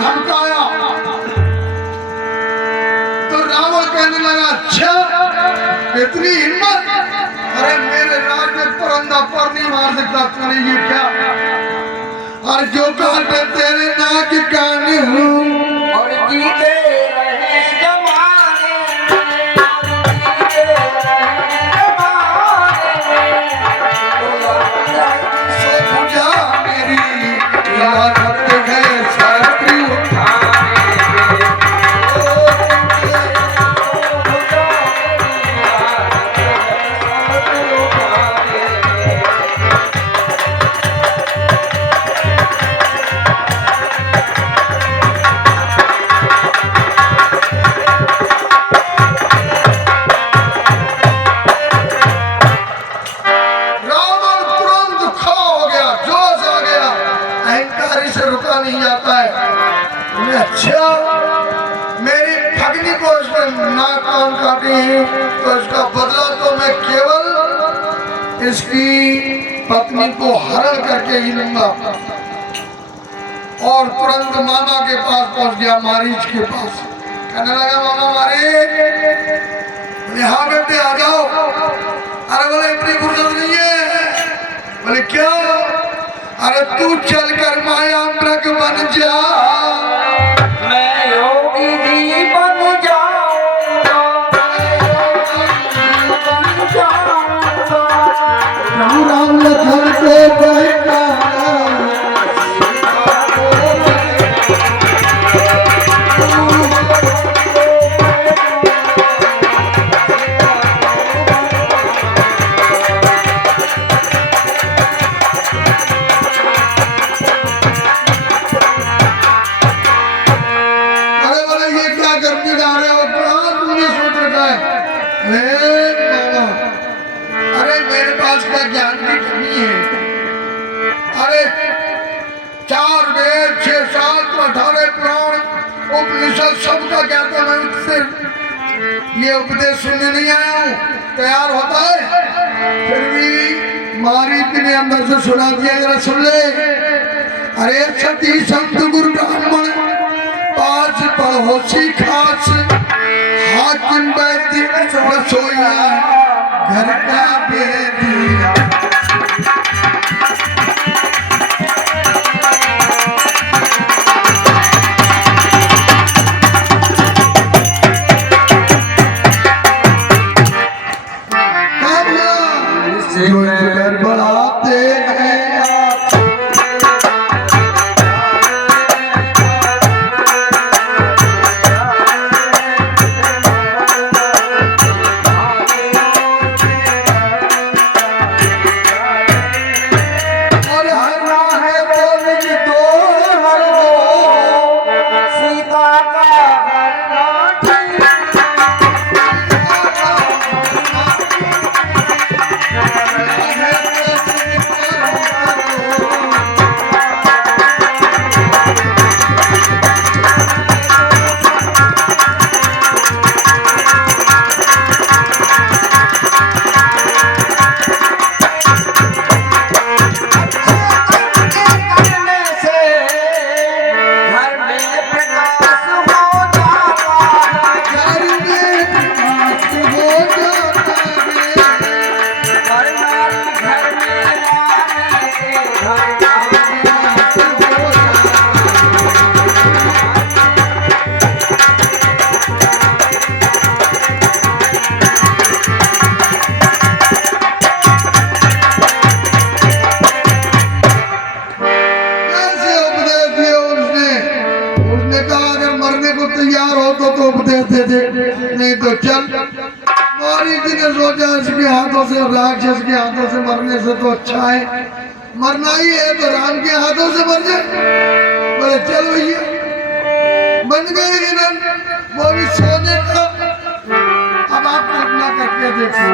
धमकाया तो रावण कहने लगा, अच्छा इतनी हिम्मत, अरे मेरे राज में परंदा पर नहीं मार सकता तुम्हें, ये क्या? और जो काटे तेरे नाक कान हूँ और जीते रहे जमाने में, जीते रहे जमाने में, सो पूजा मेरी लागत है साथी उठाने में। रावण तुरंत खड़ा हो गया, जोश आ गया, अहंकारी से रुका नहीं जाता है। बोले, अच्छा मेरी भगनी को इसने नाक कान काटी है, तो इसका बदला तो मैं केवल इसकी पत्नी को हरण करके ही लूंगा। और तुरंत मामा के पास पहुंच गया, मारीच के पास। कहने लगा, मामा मारीच, बोले हाँ बेटे आ जाओ। अरे बोले इतनी फुर्सत नहीं है। बोले क्या? अरे तू चलकर माया मृग बन जा, मैं योगी जी बन जाऊंगा, मैं योगी जी बन जाऊंगा। राम लखन को बहकाया, अरे बोले ये क्या करने जा रहे हो? क्या तुमने सोच रखा है? मामा, अरे मेरे पास क्या ज्ञान की कमी है? अरे 4 वेद 6 शास्त्र 18 पुराण उपनिषद सबका ज्ञाता मैं, उससे ये उपदेश सुनने नहीं आया हूँ। तैयार होता है, फिर भी मारीच ने अंदर से सुना दिया, जरा सुन ले। अरे सती संत गुरु ब्राह्मण पांच पढ़ो खास, हाकिम वैद्य रसोइया घर का बेदिया। जो इधर बढ़ाते हैं आप, और हरना है तो निज दो हर दो, सीता का हरना ठीक, करने से घर में प्रकाश हो जाता है, घर में आस हो जाता है। वरना घर में रानी के घर कैसे उपदेश दिए उसने? उसने कहा अगर मरने को तैयार हो तो उपदेश दे दे, नहीं तो चल। मारीच ने सोचा इसके हाथों से, राक्षस के हाथों से मरने से तो अच्छा है, मरना ही है तो राम के हाथों से मर जाए। बोले चलो ये बन गए हिरन, वो भी सोने का। अब आप कल्पना करके देखो,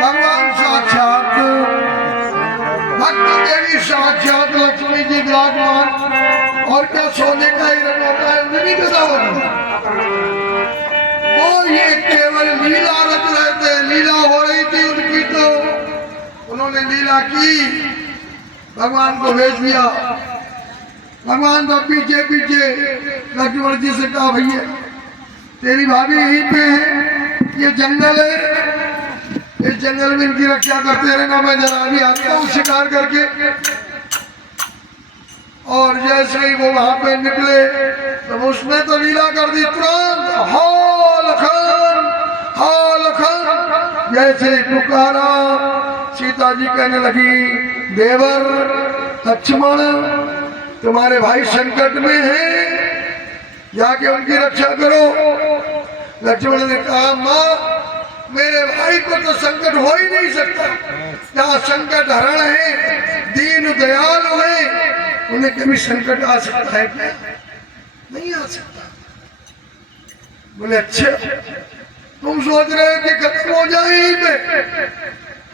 भगवान साक्षात, भक्त देवी साक्षात लक्ष्मी जी विराजमान, और क्या सोने का हिरन होता है? उन्हें नहीं पता होता। वो ये केवल लीला रच रहे थे, लीला हो रही थी उनकी, तो उन्होंने लीला की, भगवान को भेज दिया। भगवान तो पीछे पीछे लक्ष्मण जी से कहा भैया तेरी भाभी यहीं पे है, ये जंगल है, इस जंगल में इनकी रक्षा करते रहना, मैं जरा भी आता हूँ शिकार करके। और जैसे ही वो वहां पे निकले तो उसने तो लीला कर दी तुरंत, हो लखन जैसे ही पुकारा सीता जी कहने लगी देवर लक्ष्मण तुम्हारे भाई संकट में हैं, जाके उनकी रक्षा करो। लक्ष्मण ने कहा माँ मेरे भाई को तो संकट हो ही नहीं सकता, जहाँ संकट हरण है दीन दयालु है उन्हें कभी संकट आ सकता है क्या? नहीं आ सकता। बोले अच्छा तुम सोच रहे हो कि खत्म हो जाए यहीं पे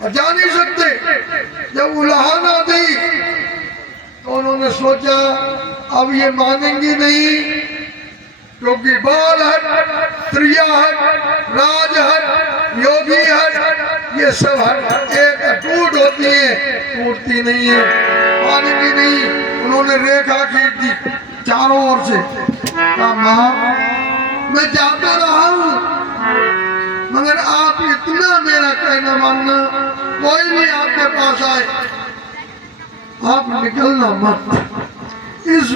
और जा नहीं सकते। जब उलाहना दी तो उन्होंने सोचा अब ये मानेंगी नहीं, क्योंकि बाल हट, त्रिया हट, राज हट, योगी हट, ये सब हट एक टूट होती है, टूटती नहीं है, मानेंगी नहीं। उन्होंने रेखा खींच दी चारों ओर से, कहा माँ मैं जाता रहा हूँ मगर आप इतना मेरा कहना मानना, कोई भी आपके पास आए आप निकलना मत, इस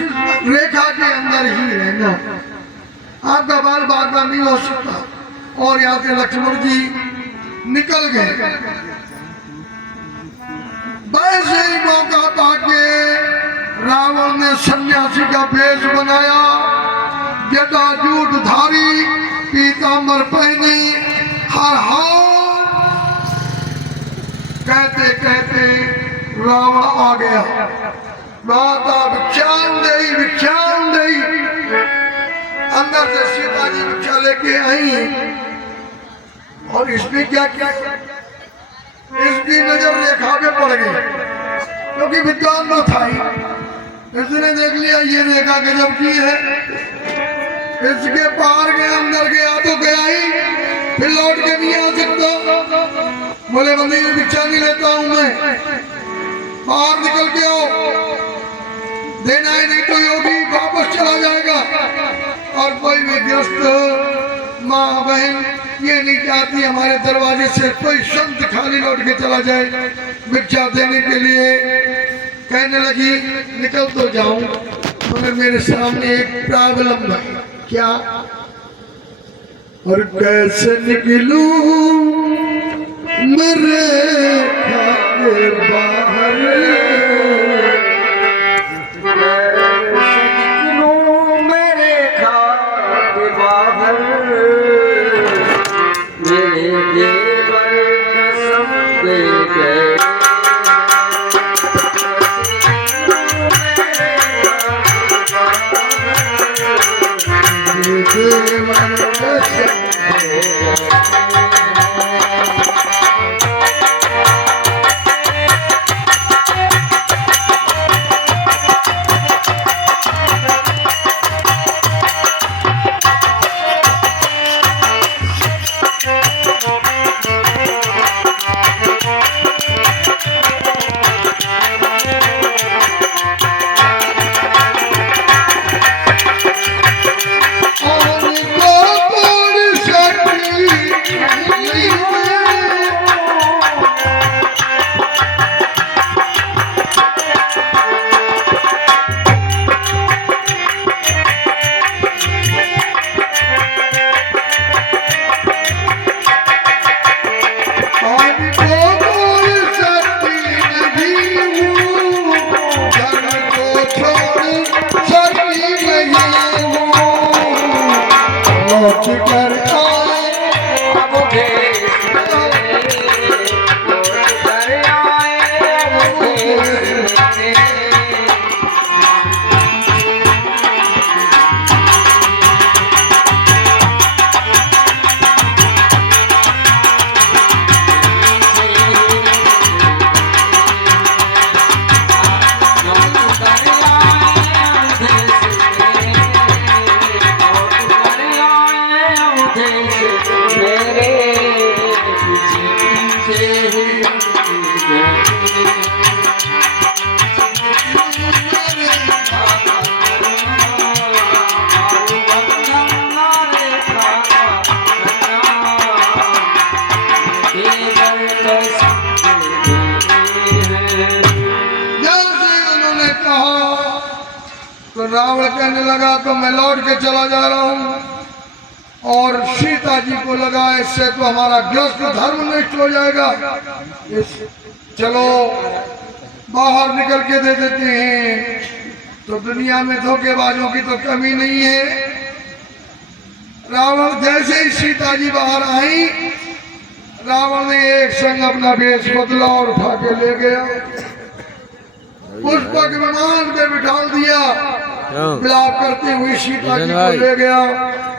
रेखा के अंदर ही रहना, आपका बाल बार बार नहीं हो सकता। और यहाँ से लक्ष्मण जी निकल गए। वैसे ही मौका पाके रावण ने सन्यासी का वेश बनाया, जटाजूट धारी, पीतांबर पहनी, हर हार कहते कहते रावण आ गया। माता भिक्षाम देई अंदर से सीता जी भिक्षा लेके आई और इसने क्या किया, इसकी नजर रेखा पे पड़ गई, क्योंकि विद्वान न था ही। इसने देख लिया ये रेखा गजब की है, इसके पार गया, अंदर गया तो गया ही, फिर लौट के नहीं आ सकता। बोले बंदी भिक्षा नहीं लेता हूं मैं, बाहर निकल के आओ, देना ही नहीं तो योगी वापस चला जाएगा। और कोई भी गृहस्थ माँ बहन ये नहीं चाहती हमारे दरवाजे से कोई संत खाली लौट के चला जाए भिक्षा देने के लिए। कहने लगी निकल तो जाऊं मगर मेरे सामने एक प्रॉब्लम है। क्या? और कैसे निकलूं मेरे खाते बाहर, तो रावण कहने लगा तो मैं लौट के चला जा रहा हूँ। और सीता जी को लगा इससे तो हमारा गृहस्थ धर्म नष्ट हो जाएगा, चलो बाहर निकल के दे देते हैं। तो दुनिया में धोखेबाजों की तो कमी नहीं है। रावण जैसे ही सीता जी बाहर आई, रावण ने एक संग अपना वेश बदला और उठा के ले गया, पुष्पक विमान पे बिठा दिया, विलाप करते हुए सीता जी को ले गया।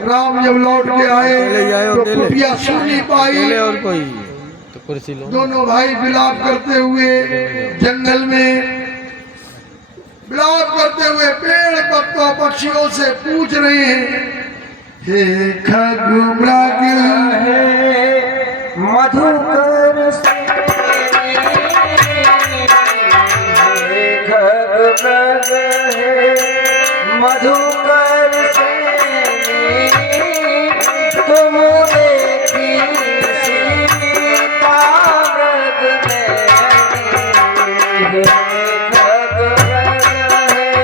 राम जब लौट के आए तो कुटिया सुन नहीं पाई। और कोई तो कुर्सी लो। दोनों भाई विलाप करते हुए जंगल में विलाप करते हुए पेड़ पत्तों पक्षियों से पूछ रहे हैं, हे खगमृग मधुकर से खगमृग है मधुकर से तुम देखी सीता मृग में खगमृग है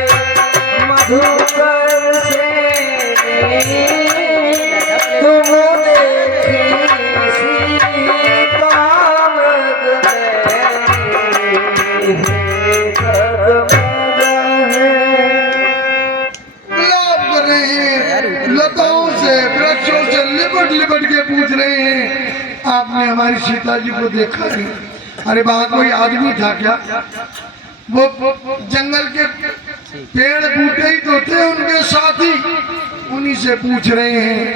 मधुकर से तुम देखी सीता मृग में खगमृग है। विलाप कर रहे हैं, लताओं से वृक्षों से लिपट लिपट के पूछ रहे हैं, आपने हमारी सीता जी को देखा नहीं? अरे वहां कोई आदमी था क्या? वो जंगल के पेड़ बूटे ही तो थे उनके साथी, उन्हीं से पूछ रहे हैं।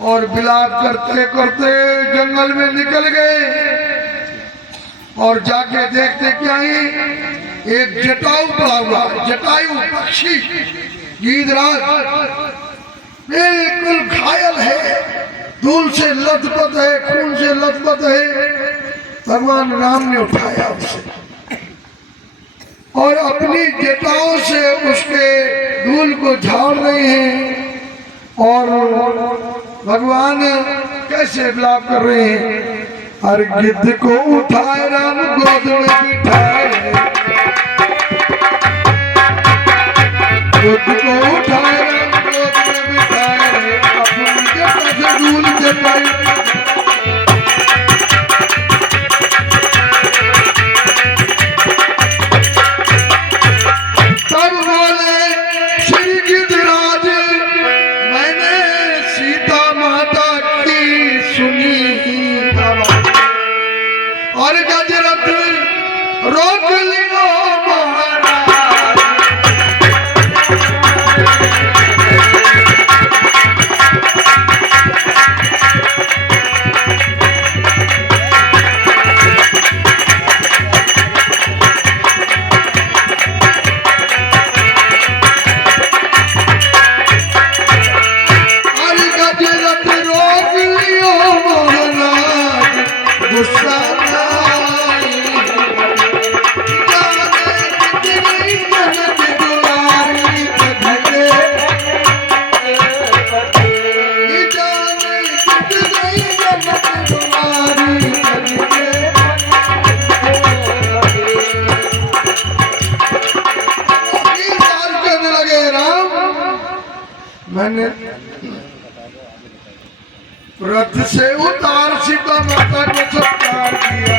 और विलाप करते करते जंगल में निकल गए और जाके देखते क्या है, एक जटायु पड़ा हुआ, जटायु पक्षी गीधराज बिल्कुल घायल है, धूल से लथपथ है, खून से लथपथ है। भगवान राम ने उठाया उसे और अपनी जटाओं से उसके धूल को झाड़ रहे हैं। और भगवान कैसे विलाप कर रहे हैं, हर गिद्ध को उठाए राम गोद में बिठाए, गिद्ध को उठाए राम गोद में बिठाए, अपनी जटा से धूल जटाई। तब बोले श्री गिद्धराज, मैंने सीता माता की सुनी आवाज और गजरथ रोक लियो महाराज। अरे गजरथ रोक लियो महाराज, गुस्सा ना आए। जाने कितनी जगत दुलारी कधके, जाने कितनी जगत दुलारी कधके। अभी बात करने लगे राम, मैंने रथ से उतार सीता माता को सत्कार किया,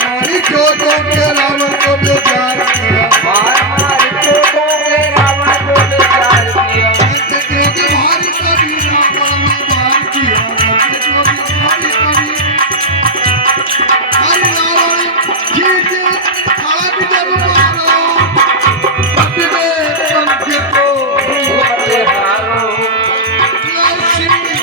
मारी चोटों के रावण को बेजार किया, क्रोध भारी कभी रावण ने वार किया, क्रोध भारी कभी हरि रावण जीते आग जब मारो, अपने पंख को लक्ष्मी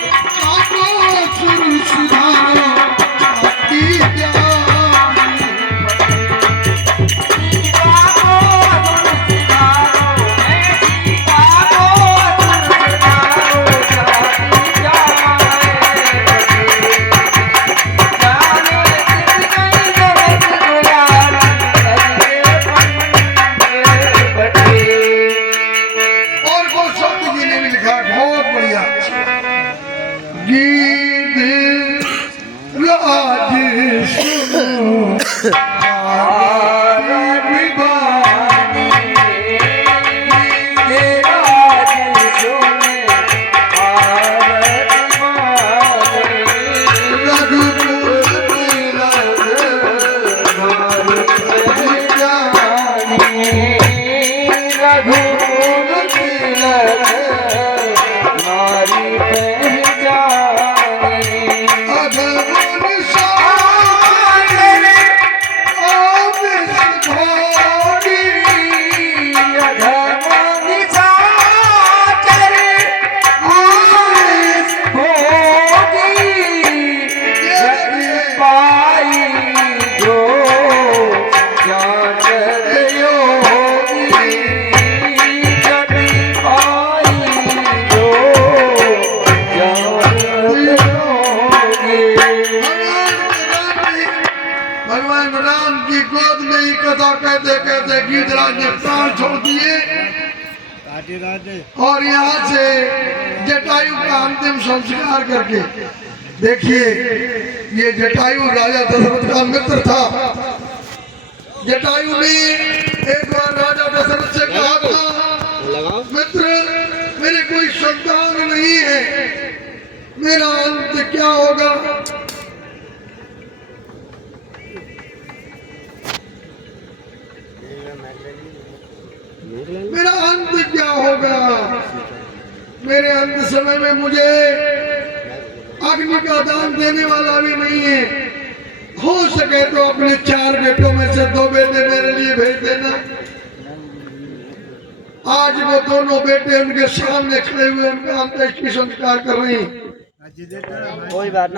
कथा कहते कहते गीधराज ने प्राण छोड़ दिए और यहाँ से जटायु का अंतिम संस्कार करके, देखिए ये जटायु राजा दशरथ का मित्र था। जटायु ने एक बार राजा दशरथ से कहा था, मित्र मेरे कोई संतान नहीं है, मेरा अंत क्या होगा? मेरा अंत क्या होगा? मेरे अंत समय में मुझे अग्नि का दान देने वाला भी नहीं है। हो सके तो अपने 4 बेटों में से 2 बेटे मेरे लिए भेज देना। आज वो दोनों बेटे उनके सामने खड़े हुए उनका अंत्येष्टि संस्कार कर रहे हैं। कोई बात